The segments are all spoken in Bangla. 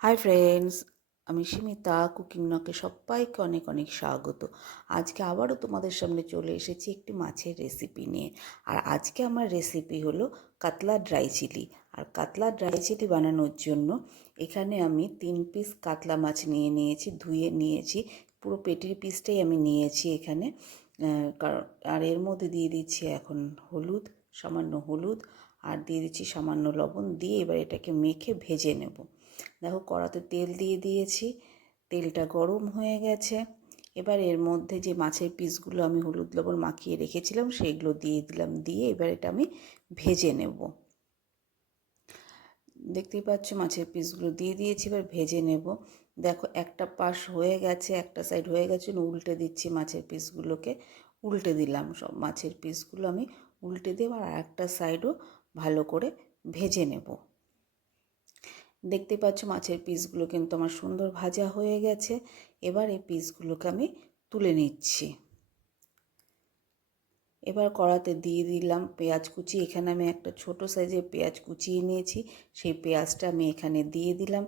হাই ফ্রেন্ডস, আমি সীমিতা কুকিং নকে সবাইকে অনেক অনেক স্বাগত। আজকে আবারও তোমাদের সামনে চলে এসেছি একটি মাছের রেসিপি নিয়ে। আর আজকে আমার রেসিপি হলো কাতলা ড্রাই চিলি। আর কাতলা ড্রাই চিলি বানানোর জন্য এখানে আমি 3 পিস কাতলা মাছ নিয়েছি, ধুয়ে নিয়েছি। পুরো পেটির পিসটাই আমি নিয়েছি এখানে। আর এর মধ্যে দিয়ে দিচ্ছি এখন সামান্য হলুদ, আর দিয়ে দিচ্ছি সামান্য লবণ, দিয়ে এবার এটাকে মেখে ভেজে নেব। দেখো, কড়াতে তেল দিয়ে দিয়েছি, তেলটা গরম হয়ে গেছে। এবার এর মধ্যে যে মাছের পিসগুলো আমি হলুদ লবণ মাখিয়ে রেখেছিলাম সেগুলো দিয়ে দিলাম, দিয়ে এবার এটা আমি ভেজে নেব। দেখতেই পাচ্ছ মাছের পিসগুলো দিয়ে দিয়েছি, এবার ভেজে নেব। দেখো, একটা পাশ হয়ে গেছে, একটা সাইড হয়ে গেছে, উল্টে দিচ্ছি মাছের পিসগুলোকে। উল্টে দিলাম সব মাছের পিসগুলো, আমি উল্টে দেব আর একটা সাইডও ভালো করে ভেজে নেব। দেখতে পাচ্ছ মাছের পিসগুলো কিন্তু আমার সুন্দর ভাজা হয়ে গেছে। এবার এই পিসগুলোকে আমি তুলে নিচ্ছি। এবার কড়াতে দিয়ে দিলাম পেঁয়াজ কুচি। এখানে আমি একটা ছোট সাইজের পেঁয়াজ কুচিয়ে নিয়েছি, সেই পেঁয়াজটা আমি এখানে দিয়ে দিলাম।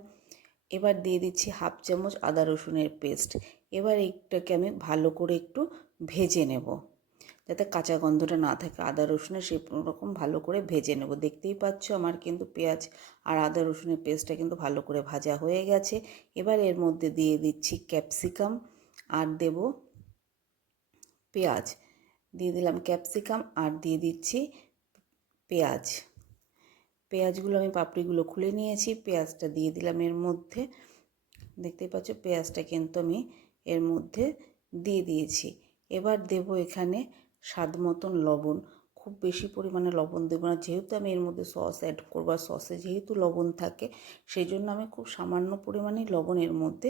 এবার দিয়ে দিচ্ছি 1/2 চামচ আদা রসুনের পেস্ট। এবার এইটাকে আমি ভালো করে একটু ভেজে নেব, যাতে কাঁচা গন্ধটা না থাকে আদা রসুনের, সেই রকম ভালো করে ভেজে নেব। দেখতেই পাচ্ছ আমার কিন্তু পেঁয়াজ আর আদা রসুনের পেস্টটা কিন্তু ভালো করে ভাজা হয়ে গেছে। এবার এর মধ্যে দিয়ে দিচ্ছি ক্যাপসিকাম, আর দেব পেঁয়াজ। দিয়ে দিলাম ক্যাপসিকাম আর দিয়ে দিচ্ছি পেঁয়াজ। পেঁয়াজগুলো আমি পাপড়িগুলো খুলে নিয়েছি, পেঁয়াজটা দিয়ে দিলাম এর মধ্যে। দেখতেই পাচ্ছ পেঁয়াজটা কিন্তু আমি এর মধ্যে দিয়ে দিয়েছি। এবার দেব এখানে স্বাদ মতন লবণ। খুব বেশি পরিমাণে লবণ দেবো না, যেহেতু আমি এর মধ্যে সস অ্যাড করবো, আর সসে যেহেতু লবণ থাকে সেই জন্য আমি খুব সামান্য পরিমাণে লবণ এর মধ্যে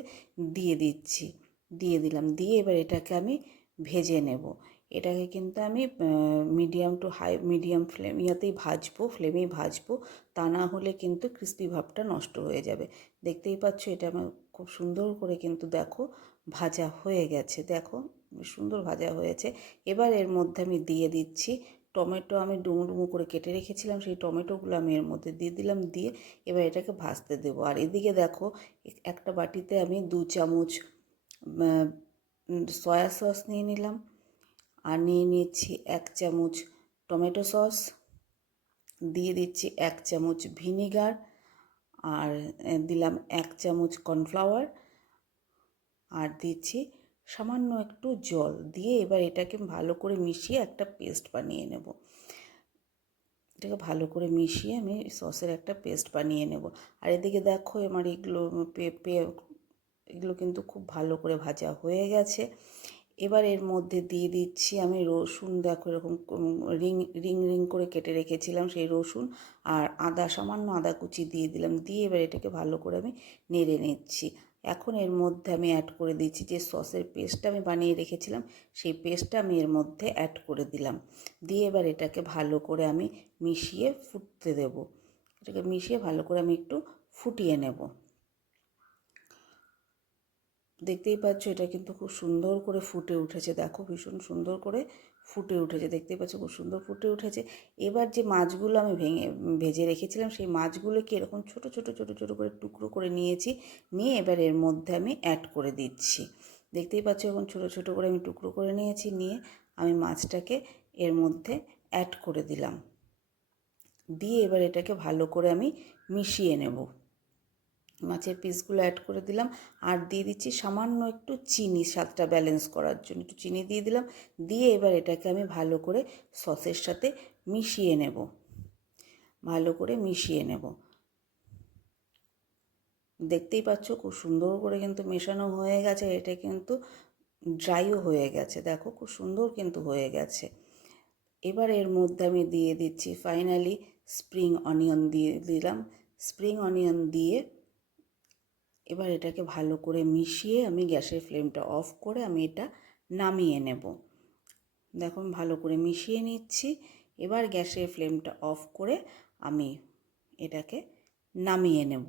দিয়ে দিলাম। দিয়ে এবার এটাকে আমি ভেজে নেব। এটাকে কিন্তু আমি মিডিয়াম ফ্লেমেই ভাজবো। তা না হলে কিন্তু ক্রিস্পি ভাবটা নষ্ট হয়ে যাবে। দেখতেই পাচ্ছ এটা আমার খুব সুন্দর করে কিন্তু দেখো ভাজা হয়ে গেছে। দেখো সুন্দর ভাজা হয়েছে। এবার এর মধ্যে আমি দিয়ে দিচ্ছি টমেটো। আমি ডুমো ডুমো করে কেটে রেখেছিলাম, সেই টমেটোগুলো আমি এর মধ্যে দিয়ে দিলাম। দিয়ে এবার এটাকে ভাজতে দেবো। আর এদিকে দেখো, একটা বাটিতে আমি 2 চামচ সয়া সস নিয়ে নিলাম, আর নিয়ে নিচ্ছি 1 চামচ টমেটো সস, দিয়ে দিচ্ছি 1 চামচ ভিনিগার, আর দিলাম 1 চামচ কর্নফ্লাওয়ার, আর দিচ্ছি সামান্য একটু জল। দিয়ে এবার এটাকে ভালো করে মিশিয়ে একটা পেস্ট বানিয়ে নেব। এটাকে ভালো করে মিশিয়ে আমি সসের একটা পেস্ট বানিয়ে নেব। আর এদিকে দেখো আমার এগুলো কিন্তু খুব ভালো করে ভাজা হয়ে গেছে। এবার এর মধ্যে দিয়ে দিচ্ছি আমি রসুন। দেখো এরকম রিং রিং রিং করে কেটে রেখেছিলাম সেই রসুন, আর সামান্য আদা কুচি দিয়ে দিলাম। দিয়ে এবার এটাকে ভালো করে আমি নেড়ে নিচ্ছি। এখন এর মধ্যে আমি অ্যাড করে দিচ্ছি যে সসের পেস্টটা আমি বানিয়ে রেখেছিলাম, সেই পেস্টটা আমি এর মধ্যে অ্যাড করে দিলাম। দিয়ে এবার এটাকে ভালো করে আমি মিশিয়ে ফুটতে দেব। এটাকে মিশিয়ে ভালো করে আমি একটু ফুটিয়ে নেব। দেখতেই পাচ্ছ এটা কিন্তু খুব সুন্দর করে ফুটে উঠেছে। দেখো ভীষণ সুন্দর করে ফুটে উঠেছে, দেখতেই পাচ্ছ খুব সুন্দর ফুটে উঠেছে। এবার যে মাছগুলো আমি ভেজে রেখেছিলাম সেই মাছগুলোকে এরকম ছোট ছোট ছোট ছোট করে টুকরো করে নিয়েছি। নিয়ে এবার এর মধ্যে আমি অ্যাড করে দিচ্ছি। দেখতেই পাচ্ছ এখন ছোট ছোট করে আমি টুকরো করে নিয়েছি। নিয়ে আমি মাছটাকে এর মধ্যে অ্যাড করে দিলাম। দিয়ে এবার এটাকে ভালো করে আমি মিশিয়ে নেব। মাছের পিসগুলো অ্যাড করে দিলাম, আর দিয়ে দিচ্ছি সামান্য একটু চিনি, স্বাদটা ব্যালেন্স করার জন্য একটু চিনি দিয়ে দিলাম। দিয়ে এবার এটাকে আমি ভালো করে সসের সাথে মিশিয়ে নেব। দেখতেই পাচ্ছ খুব সুন্দর করে কিন্তু মেশানো হয়ে গেছে। এটা কিন্তু ড্রাইও হয়ে গেছে, দেখো খুব সুন্দর কিন্তু হয়ে গেছে। এবার এর মধ্যে আমি দিয়ে দিচ্ছি ফাইনালি স্প্রিং অনিয়ন দিয়ে দিলাম। স্প্রিং অনিয়ন দিয়ে এবার এটাকে ভালো করে মিশিয়ে আমি গ্যাসের ফ্লেমটা অফ করে আমি এটা নামিয়ে নেব। দেখুন ভালো করে মিশিয়ে নিচ্ছি। এবার গ্যাসের ফ্লেমটা অফ করে আমি এটাকে নামিয়ে নেব।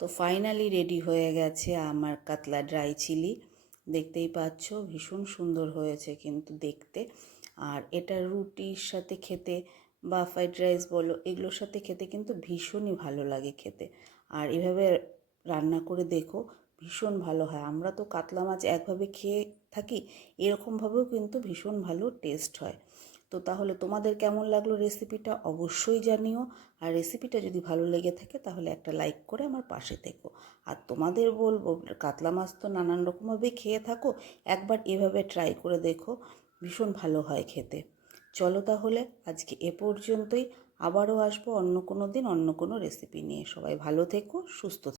তো ফাইনালি রেডি হয়ে গেছে আমার কাতলা ড্রাই চিলি। দেখতেই পাচ্ছ ভীষণ সুন্দর হয়েছে কিন্তু দেখতে। আর এটা রুটির সাথে খেতে বা ফ্রাইড রাইস বলো, এগুলোর সাথে খেতে কিন্তু ভীষণই ভালো লাগে খেতে। আর এভাবে রান্না করে দেখো, ভীষণ ভালো হয়। আমরা তো কাতলা মাছ একভাবে খেয়ে থাকি, এরকমভাবেও কিন্তু ভীষণ ভালো টেস্ট হয়। তো তাহলে তোমাদের কেমন লাগলো রেসিপিটা অবশ্যই জানিও। আর রেসিপিটা যদি ভালো লেগে থাকে তাহলে একটা লাইক করে আমার পাশে থেকো। আর তোমাদের বলবো, কাতলা মাছ তো নানান রকমভাবে খেয়ে থাকো, একবার এভাবে ট্রাই করে দেখো, ভীষণ ভালো হয় খেতে। চলো তাহলে আজকে এ পর্যন্তই। আবারও আসবো অন্য কোনো দিন অন্য কোনো রেসিপি নিয়ে। সবাই ভালো থেকো, সুস্থ থেকো।